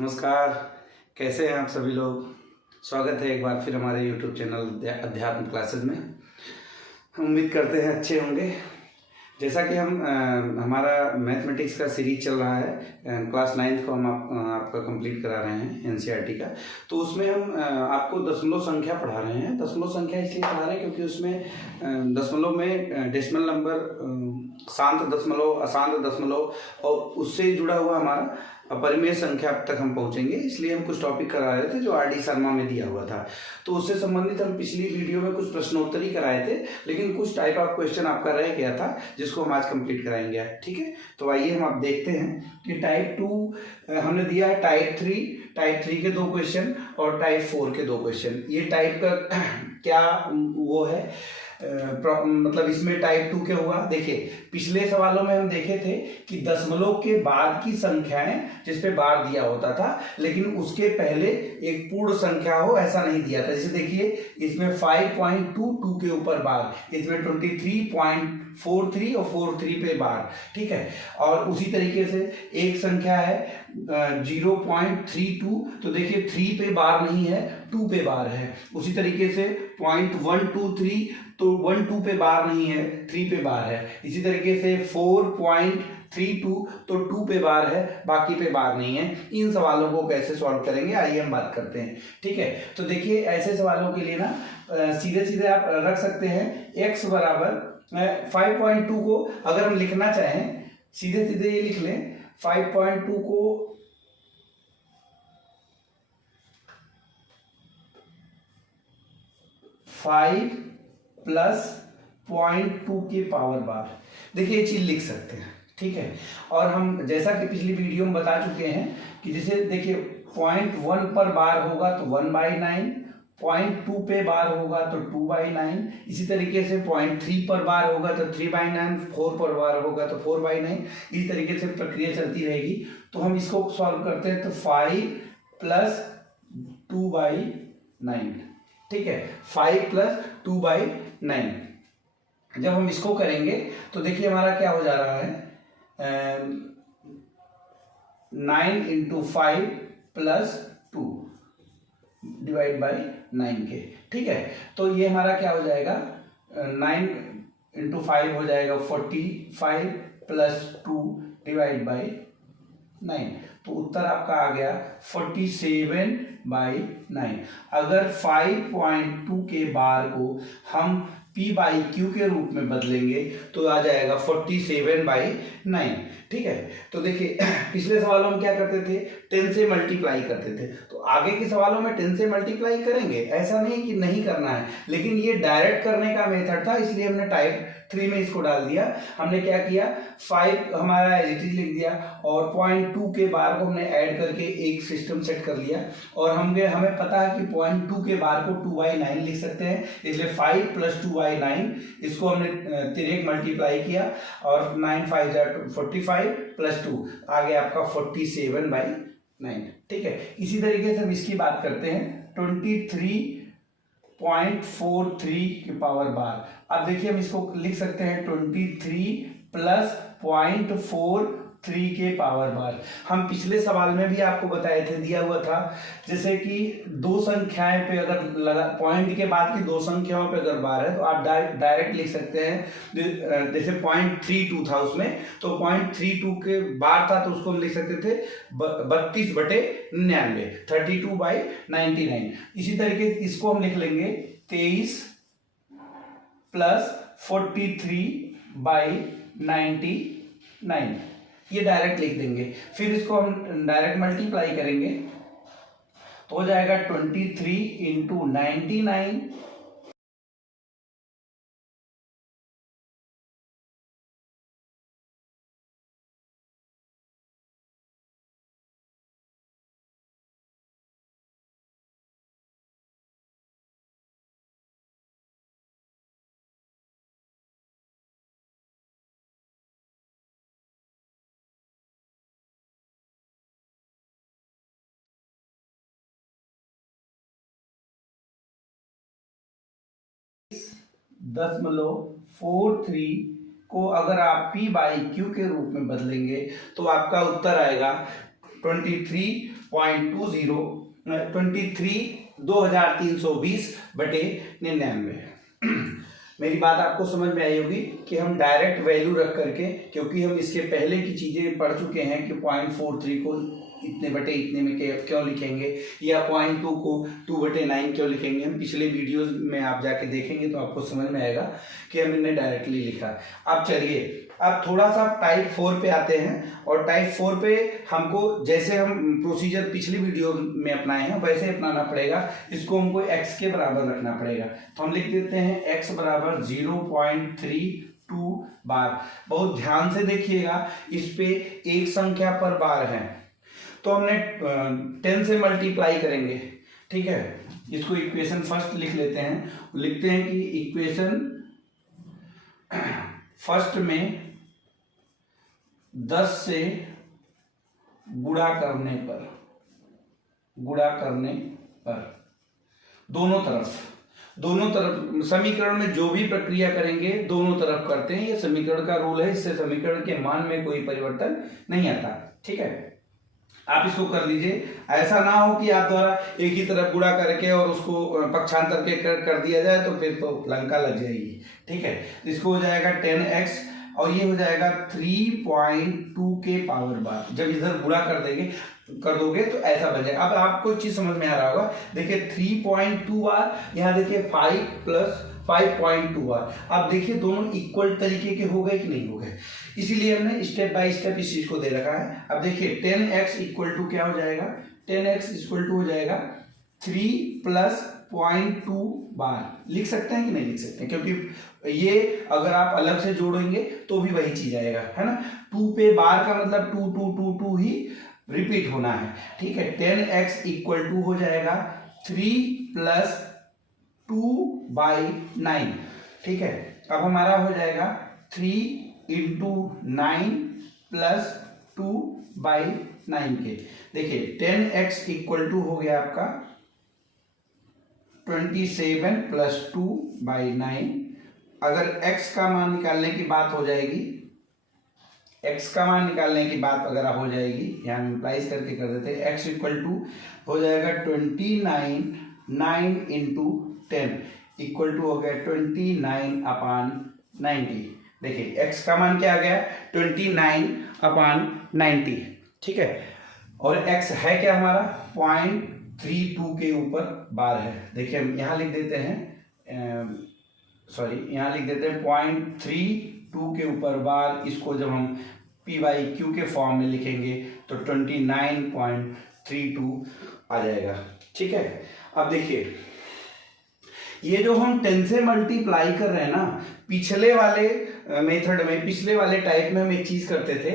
नमस्कार। कैसे हैं आप सभी लोग। स्वागत है एक बार फिर हमारे YouTube चैनल अध्यात्म क्लासेस में। हम उम्मीद करते हैं अच्छे होंगे। जैसा कि हमारा मैथमेटिक्स का सीरीज चल रहा है, क्लास 9th को हम आपका कंप्लीट करा रहे हैं NCERT का। तो उसमें हम आपको दशमलव संख्या पढ़ा रहे हैं। दशमलव संख्या इसलिए पढ़ा रहे हैं क्योंकि उसमें दशमलव में डेसिमल नंबर, शांत दशमलव, अशांत दशमलव और उससे जुड़ा हुआ हमारा अपरिमेय संख्या तक हम पहुंचेंगे। इसलिए हम कुछ टॉपिक करा रहे थे जो RD शर्मा में दिया हुआ था। तो उससे संबंधित हम पिछली वीडियो में कुछ प्रश्नोत्तरी कराए थे, लेकिन कुछ टाइप ऑफ क्वेश्चन आपका रह गया था जिसको हम आज कंप्लीट कराएंगे। ठीक है, तो आइए हम आप देखते हैं कि टाइप 2 हमने दिया है, टाइप 3 के 2 क्वेश्चन और टाइप 4 के 2 क्वेश्चन। ये टाइप का क्या वो है, मतलब इसमें टाइप 2 क्या हुआ। देखिए पिछले सवालों में हम देखे थे कि दशमलव के बाद की संख्याएं जिसपे बार दिया होता था, लेकिन उसके पहले एक पूर्ण संख्या हो ऐसा नहीं दिया था। जैसे देखिए इसमें 5.22 के ऊपर बार, इसमें 23.43 और 43 पे बार। ठीक है, और उसी तरीके से एक संख्या है 0.32, तो देखिए 3 पे बार नहीं है, 2 पे बार है। उसी तरीके से 0.123, तो 1 2 पे बार नहीं है, 3 पे बार है। इसी तरीके से 4.32, तो 2 पे बार है, बाकी पे बार नहीं है। इन सवालों को कैसे सॉल्व करेंगे आइए हम बात करते हैं। ठीक है, तो देखिए ऐसे सवालों के लिए ना सीधे सीधे आप रख सकते हैं x बराबर 5.2 को अगर हम लिखना चाहें, सीधे सीधे ये लिख लें 5.2 को 5 प्लस 0.2 के पावर बार, देखिए ये चीज लिख सकते हैं। ठीक है, और हम जैसा कि पिछली वीडियो में बता चुके हैं कि जैसे देखिए 0.1 पर बार होगा तो 1/9, 0.2 पे बार होगा तो 2/9, इसी तरीके से 0.3 पर बार होगा तो 3/9, 4 पर बार होगा तो 4/9। इसी तरीके से प्रक्रिया चलती रहेगी। तो हम इसको सॉल्व करते हैं तो 5 प्लस 2/9। ठीक है, 5 प्लस 2/9। जब हम इसको करेंगे तो देखिए हमारा क्या हो जा रहा है, 9 × 5 प्लस 2 डिवाइड बाई 9 के। ठीक है, तो ये हमारा क्या हो जाएगा, 9 × 5 हो जाएगा 45 प्लस 2 डिवाइड बाई 9, तो उत्तर आपका आ गया 47/9। अगर 5.2 के बार को हम p/q के रूप में बदलेंगे तो आ जाएगा 47/9। ठीक है, तो देखिए पिछले सवालों में क्या करते थे, 10 से मल्टीप्लाई करते थे। तो आगे के सवालों में 10 से मल्टीप्लाई करेंगे, ऐसा नहीं कि नहीं करना है, लेकिन ये डायरेक्ट करने का मेथड था, इसलिए हमने टाइप 3 में इसको डाल दिया। हमने क्या किया, 5 हमारा एज इट इज लिख दिया और 0.2 के बार को हमने ऐड करके एक सिस्टम सेट कर लिया। और हमें पता है कि 0.2 के बार को 2/9 लिख सकते हैं, इसलिए 5 प्लस 2/9 इसको हमने तिरेक मल्टीप्लाई किया और 9 5 45 प्लस 2 आ गया आपका 47/9। ठीक है, इसी तरीके से हम इसकी बात करते हैं 23.43 के पावर बार। अब देखिए हम इसको लिख सकते हैं 23 प्लस 0.43 के पावर बार। हम पिछले सवाल में भी आपको बताए थे, दिया हुआ था, जैसे कि 2 संख्याएं पे अगर लगा, पॉइंट के बाद की 2 संख्याओं पे अगर बार है तो आप डायरेक्ट लिख सकते हैं। जैसे 0.32 था उसमें, तो 0.32 के बार था तो उसको हम लिख सकते थे 32/99, 32/99। इसी तरीके इसको हम लिख लेंगे 23 प्लस 43/99, ये डायरेक्ट लिख देंगे। फिर इसको हम डायरेक्ट मल्टीप्लाई करेंगे तो हो जाएगा 23 × 99 .43 को अगर आप p/q के रूप में बदलेंगे तो आपका उत्तर आएगा 23,2320 मेरी बात आपको समझ में आई होगी कि हम डायरेक्ट वैल्यू रख करके, क्योंकि हम इसके पहले की चीज़ें पढ़ चुके हैं कि 0.43 को इतने बटे इतने में क्यों लिखेंगे, या 0.2 को 2/9 क्यों लिखेंगे। हम पिछले वीडियोस में आप जाके देखेंगे तो आपको समझ में आएगा कि हम इन्हें डायरेक्टली लिखा। अब चलिए, अब थोड़ा सा टाइप 4 पे आते हैं, और टाइप 4 पे हमको जैसे हम प्रोसीजर पिछली वीडियो में अपनाए हैं वैसे अपनाना पड़ेगा। इसको हमको x के बराबर रखना पड़ेगा, तो हम लिख देते हैं x बराबर 0.32 बार। बहुत ध्यान से देखिएगा, इस पे एक संख्या पर बार है, तो हमने 10 से मल्टीप्लाई करेंगे, ठीक है। इसको इक्वेशन फर्स्ट लिख लेते हैं, लिखते हैं कि इक्वेशन फर्स्ट में 10 से गुणा करने पर दोनों तरफ समीकरण में जो भी प्रक्रिया करेंगे दोनों तरफ करते हैं। ये समीकरण का रूल है, इससे समीकरण के मान में कोई परिवर्तन नहीं आता, ठीक है। आप इसको कर लीजिए, ऐसा ना हो कि आप द्वारा एक ही तरफ गुणा करके और उसको पक्षांतर के कर दिया जाए, तो फिर तो लंका लग जाएगी, ठीक है। इसको हो जाएगा 10x और ये हो जाएगा 3.2 के पावर बार। जब इधर गुणा कर दोगे तो ऐसा बन जाएगा। अब आपको चीज समझ में आ रहा होगा, देखिए 3.2 बार, यहाँ देखिए 5 + 5.2 बार। अब देखिए दोनों इक्वल तरीके के हो गए कि नहीं हो गए, इसीलिए हमने स्टेप बाय स्टेप इस चीज को दे रखा है। अब देखिए 10x = क्या हो जाएगा, 10x = हो जाएगा 3 + 0.2 बार। लिख सकते हैं कि नहीं लिख सकते हैं, क्योंकि ये अगर आप अलग से जोड़ेंगे तो भी वही चीज आएगा, है ना। 2 पे बार का मतलब 2 2 2 2 ही रिपीट होना है, ठीक है। 10x = हो जाएगा 3 + 2/9, ठीक है। अब हमारा हो जाएगा 3 × 9 + 2/9 के। देखिए 10x = हो गया आपका 27 + 2/9। अगर x का मान निकालने की बात हो जाएगी, अगर हो जाएगी, यहाँ इम्प्लाइज करके कर देते हैं, x = हो जाएगा 29, 9 × 10 = हो गया 29/90। देखिए x का मान क्या आ गया, 29/90, ठीक है। और x है क्या हमारा 0.32 के ऊपर बार है। देखिए हम यहाँ लिख देते हैं, यहाँ लिख देते हैं 0.32 के ऊपर बार। इसको जब हम p/q के फॉर्म में लिखेंगे तो 29.32 आ जाएगा, ठीक है। अब देखिए ये जो हम 10 से मल्टीप्लाई कर रहे हैं ना, पिछले वाले मेथड में, पिछले वाले टाइप में हम एक चीज करते थे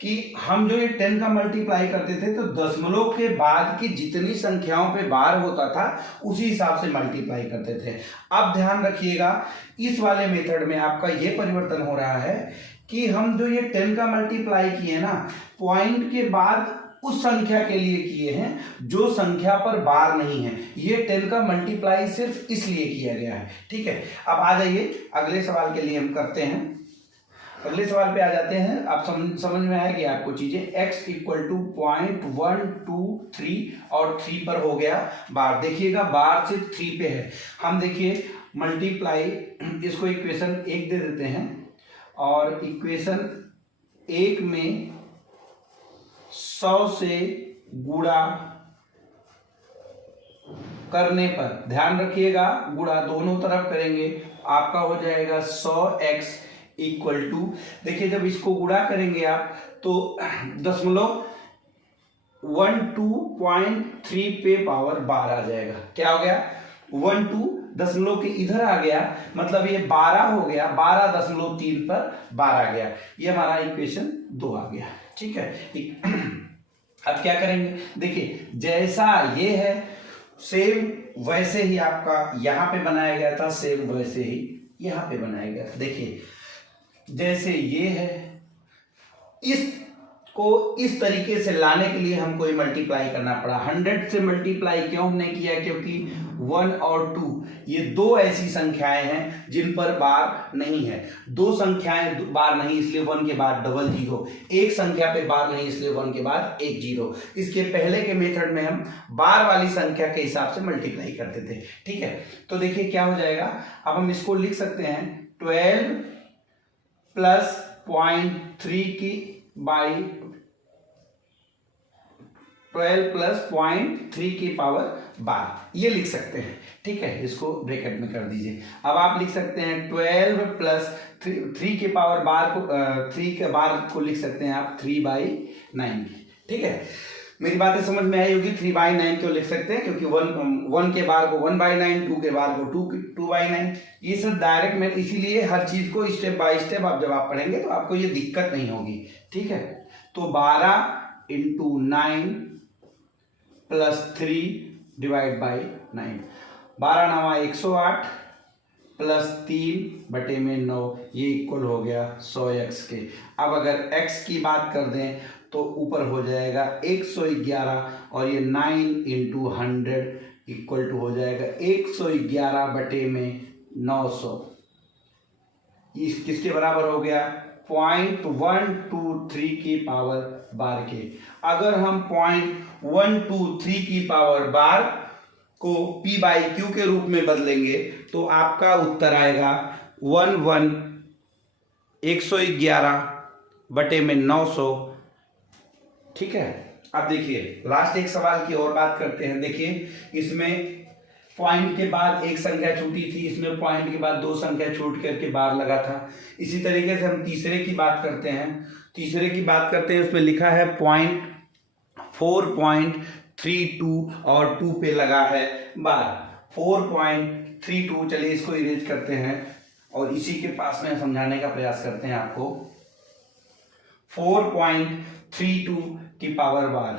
कि हम जो ये 10 का मल्टीप्लाई करते थे तो दशमलव के बाद की जितनी संख्याओं पे बार होता था उसी हिसाब से मल्टीप्लाई करते थे। अब ध्यान रखिएगा, इस वाले मेथड में आपका ये परिवर्तन हो रहा है कि हम जो ये 10 का मल्टीप्लाई किए ना, पॉइंट के बाद उस संख्या के लिए किए हैं जो संख्या पर बार नहीं है। ये 10 का मल्टीप्लाई सिर्फ इसलिए किया गया है, ठीक है। अब आ जाइए अगले सवाल के लिए हम करते हैं। अगले सवाल पे आ जाते हैं। आप समझ में आएगी आपको चीजें। x = 0.123 और 3 पर हो गया बार। देखिएगा बार सिर्फ 3 पे है। हम देखिए मल्टीप्लाई, इसको इक्वेशन 1 दे देते हैं, और इक्वेशन 1 में 100 से गुणा करने पर, ध्यान रखिएगा गुणा दोनों तरफ करेंगे, आपका हो जाएगा 100x = देखिए जब इसको गुणा करेंगे आप तो 0.12.3 पे पावर बार आ जाएगा। क्या हो गया, 12 दशमलव के इधर आ गया, मतलब ये 12 हो गया, 12.3 पर बार आ गया। ये हमारा इक्वेशन 2 आ गया, ठीक है। अब क्या करेंगे, देखिए जैसा ये है सेम वैसे ही आपका यहाँ पे बनाया गया था, सेम वैसे ही यहाँ पे बनाया गया था। देखिए जैसे ये है, इसको इस तरीके से लाने के लिए हमको ये मल्टीप्लाई करना पड़ा। 100 से मल्टीप्लाई क्यों हमने किया, क्योंकि 1 और 2 ये दो ऐसी संख्याएं हैं जिन पर बार नहीं है। दो संख्याएं बार नहीं इसलिए 1 के बाद डबल जीरो, एक संख्या पे बार नहीं इसलिए 1 के बाद एक जीरो। इसके पहले के मेथड में हम बार वाली संख्या के हिसाब से मल्टीप्लाई करते थे। ठीक है, तो देखिए क्या हो जाएगा, अब हम इसको लिख सकते हैं 12 प्लस 0.3 की बाई 12 प्लस 0.3 की पावर बार, ये लिख सकते हैं। ठीक है, इसको ब्रैकेट में कर दीजिए। अब आप लिख सकते हैं 12 प्लस 3 के पावर बार को 3 के बार को लिख सकते हैं आप 3/9। ठीक है, मेरी बातें समझ में आई होगी। 3/9 क्यों लिख सकते हैं, क्योंकि 1 के बार को 1/9, 2 के बार को 2/9। ये सब डायरेक्ट में, इसीलिए हर चीज को स्टेप बाय स्टेप आप जब आप पढ़ेंगे तो आपको ये दिक्कत नहीं होगी। ठीक है, तो 12 × 9 प्लस 3/9, 12 9 108 प्लस 3/9, ये इक्वल हो गया 100x के। अब अगर x की बात कर दें तो ऊपर हो जाएगा 111 और ये 9 × 100 इक्वल टू हो जाएगा 111/900। इस किसके बराबर हो गया, 0.123 की पावर बार के। अगर हम 0.123 की पावर बार को p/q के रूप में बदलेंगे तो आपका उत्तर आएगा 111/900। ठीक है, अब देखिए लास्ट एक सवाल की और बात करते हैं। देखिए इसमें पॉइंट के बाद एक संख्या छूटी थी, इसमें पॉइंट के बाद दो संख्या छूट करके बार लगा था। इसी तरीके से हम तीसरे की बात करते हैं। उसमें लिखा है 4.32 और 2 पे लगा है बार 4.32। चलिए इसको इरेज करते हैं और इसी के पास में समझाने का प्रयास करते हैं आपको। 4.32 की पावर बार,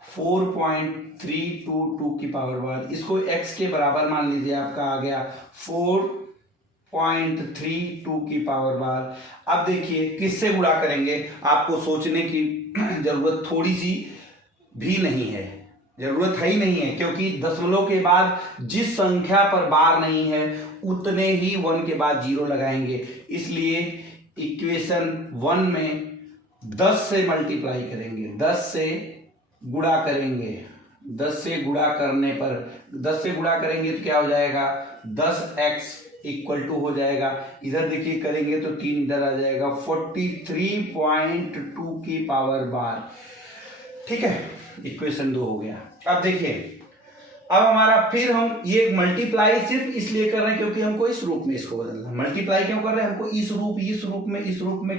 4.322 की पावर बार, इसको x के बराबर मान लीजिए, आपका आ गया 4.32 की पावर बार। अब देखिए किससे गुणा करेंगे, आपको सोचने की जरूरत थोड़ी सी भी नहीं है, जरूरत है ही नहीं है, क्योंकि दशमलव के बाद जिस संख्या पर बार नहीं है उतने ही 1 के बाद 0 लगाएंगे। इसलिए इक्वेशन 1 में 10 से मल्टीप्लाई करेंगे, 10 से गुणा करेंगे। 10 से गुणा करने पर 10 से गुणा करेंगे तो क्या हो जाएगा, 10x इक्वल टू हो जाएगा, इधर देखिए करेंगे तो 3 इधर आ जाएगा, 43.2 की पावर बार। ठीक है, इक्वेशन 2 हो गया। अब देखिए, अब हमारा फिर हम ये मल्टीप्लाई सिर्फ इसलिए कर रहे हैं क्योंकि हमको इस रूप में इसको बदलना है। मल्टीप्लाई क्यों कर रहे हैं, हमको इस रूप में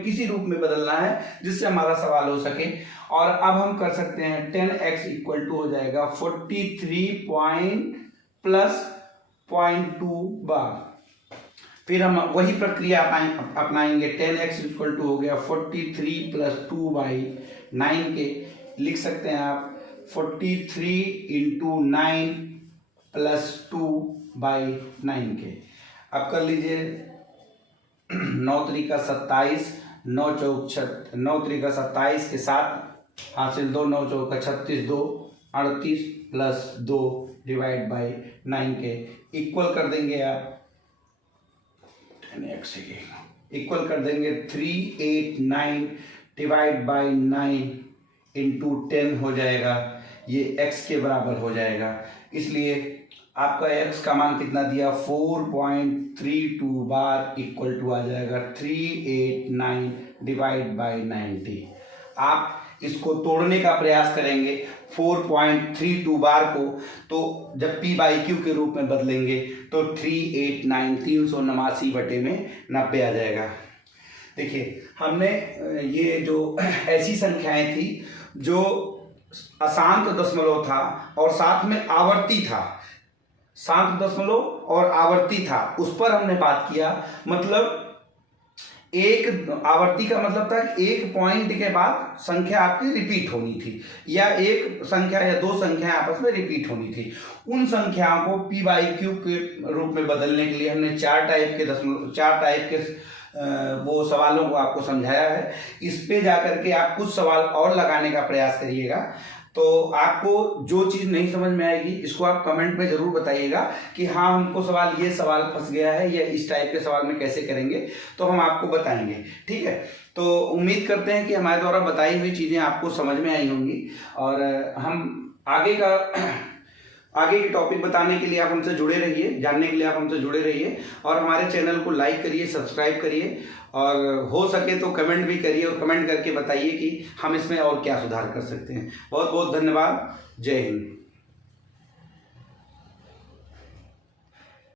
किसी रूप में बदलना है जिससे हमारा सवाल हो सके। और अब हम कर सकते हैं 10x इक्वल टू हो जाएगा 43 प्लस 0.2 बार। फिर हम वही प्रक्रिया अपनाएंगे। 10x इक्वल टू हो गया 43 प्लस 2/9 के, लिख सकते हैं आप 43 × 9 प्लस 2/9 के। अब कर लीजिए 9 त्रिका 27, 9 त्रिका 27 के साथ हासिल 2, 9 चौका 36, 2 38 प्लस 2/9 के इक्वल कर देंगे आप 10x इक्वल कर देंगे 389/9 इंटू 10 हो जाएगा, ये x के बराबर हो जाएगा। इसलिए आपका x का मान कितना दिया, 4.32 बार इक्वल टू आ जाएगा 389/90। आप इसको तोड़ने का प्रयास करेंगे 4.32 बार को, तो जब p/q के रूप में बदलेंगे तो 389 आ जाएगा। देखिए हमने ये जो ऐसी संख्याएं थी जो अशांत दशमलव था और साथ में आवर्ती था, शांत दशमलव और आवर्ती था, उस पर हमने बात किया। मतलब एक आवर्ती का मतलब था कि एक पॉइंट के बाद संख्या आपकी रिपीट होनी थी, या एक संख्या या दो संख्याएं आपस में रिपीट होनी थी। उन संख्याओं को p/q के रूप में बदलने के लिए हमने चार टाइप के वो सवालों को आपको समझाया है। इस पे जाकर के आप कुछ सवाल और लगाने का प्रयास करिएगा तो आपको जो चीज़ नहीं समझ में आएगी इसको आप कमेंट में ज़रूर बताइएगा कि हाँ हमको ये सवाल फंस गया है या इस टाइप के सवाल में कैसे करेंगे, तो हम आपको बताएंगे। ठीक है, तो उम्मीद करते हैं कि हमारे द्वारा बताई हुई चीज़ें आपको समझ में आई होंगी और हम आगे के टॉपिक बताने के लिए आप हमसे जुड़े रहिए, जानने के लिए आप हमसे जुड़े रहिए और हमारे चैनल को लाइक करिए, सब्सक्राइब करिए और हो सके तो कमेंट भी करिए और कमेंट करके बताइए कि हम इसमें और क्या सुधार कर सकते हैं। बहुत बहुत धन्यवाद। जय हिंद।